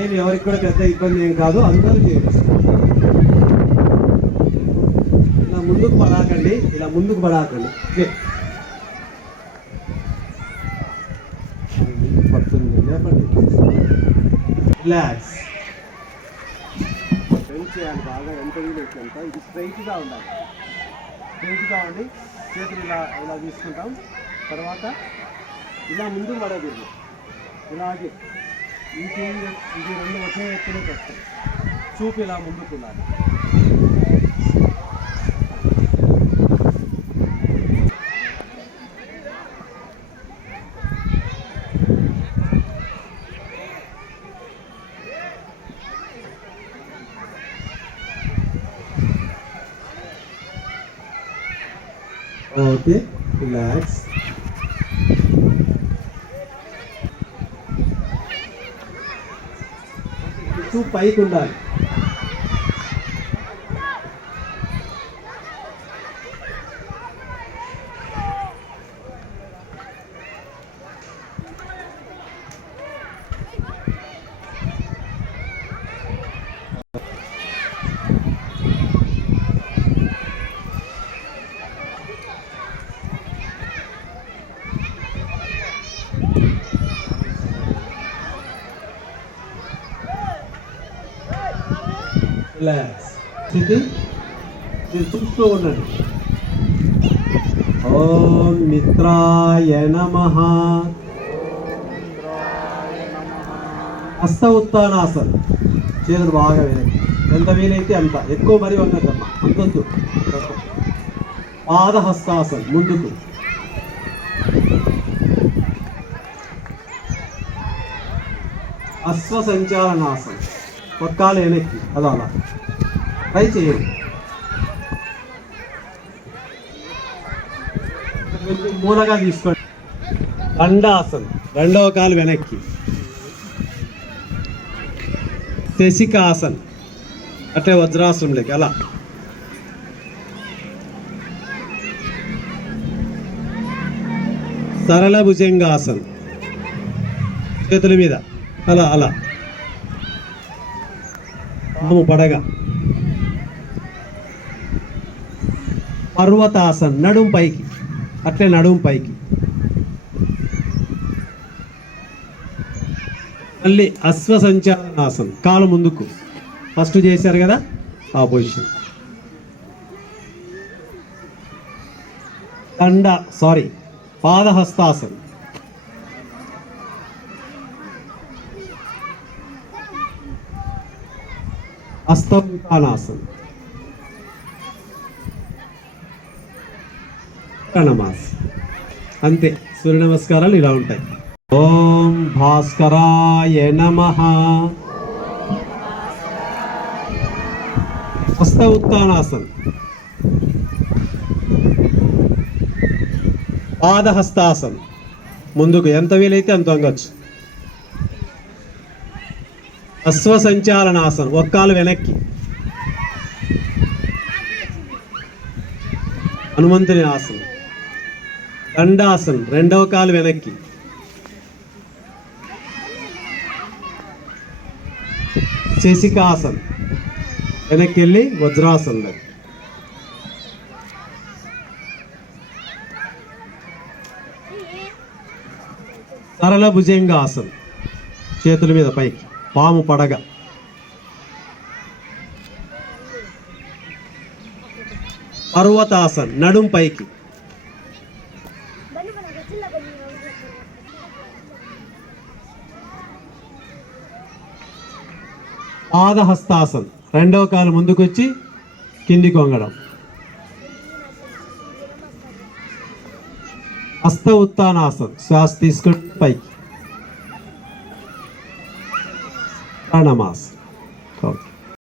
ఏమి ఎవరికి కూడా పెద్ద ఇబ్బంది ఏం కాదు, అందరూ చేయవచ్చు. ఇలా ముందుకు పడాకండి, ఇలా ముందుకు పడాకండి. పడుతుంది, లేపండి. రిలాక్స్. బెండ్ చేయాలి బాగా, ఎంత వీలైతే అంత. ఇది స్ట్రైట్గా ఉండాలి, స్ట్రైట్గా ఉండి చేతులు ఇలా ఇలా తీసుకుంటాం. తర్వాత ఇలా ముందుకు పడకూడదు, ఇలాగే ఇది 2 ఒకే ఎత్తులోకి వస్తాయి. చూపు ఇలా ముందుకు ఉండాలి. Okay, relax. చూపు పైకి ఉండాలి. రిలాక్స్. ఇది చూస్తూ ఉండండి. ఓం మిత్రాయ నమః. హస్త ఉత్తానాసన్. చేతులు బాగా వేయండి, ఎంత వీలైతే అంత. ఎక్కువ మరి వంగదమ్మా, అంతొద్దు. పాదహస్తాసన్, ముందుకు. అశ్వసంచాలనాసన్, పక్కాలు వెనక్కి. అలా ట్రై చేయండి. మూలగా తీసుకోండి. దండాసన్, 2వ కాలు వెనక్కి. శశికాసన్, అంటే వజ్రాసనంలోకి అలా. సరళ భుజంగాసన్, చేతుల మీద అలా అలా. పాము పడగ. పర్వతాసన్, నడుం పైకి, అట్లే నడుం పైకి. మళ్ళీ అశ్వసంచాలనాసన్, కాలు ముందుకు. ఫస్ట్ చేశారు కదా ఆ పొజిషన్. పాదహస్తాసన్. హస్తముఖానాసన్. నమాస్. అంతే, సూర్య నమస్కారాలు ఇలా ఉంటాయి. ఓం భాస్కరాయ నమః. హస్త ఉత్తానాసన్. పాదహస్తాసన్, ముందుకు ఎంత వీలైతే అంత వంగచ్చు. అశ్వసంచాలనాసన్, ఒక్కాలు వెనక్కి. హనుమంతుని ఆసనం. దండాసన్, 2వ కాలు వెనక్కి. శశికాసన్, వెనక్కి వెళ్ళి వజ్రాసనం. సరళ భుజంగాసన్, చేతుల మీద పైకి, పాము పడగ. పర్వతాసన్, నడుం పైకి. పాదహస్తాసన్, 2వ కాలు ముందుకు వచ్చి కిందికి వంగడం. హస్త ఉత్తానాసన్, శ్వాస తీసుకుని పైకి. ప్రణమాస్. ఓకే.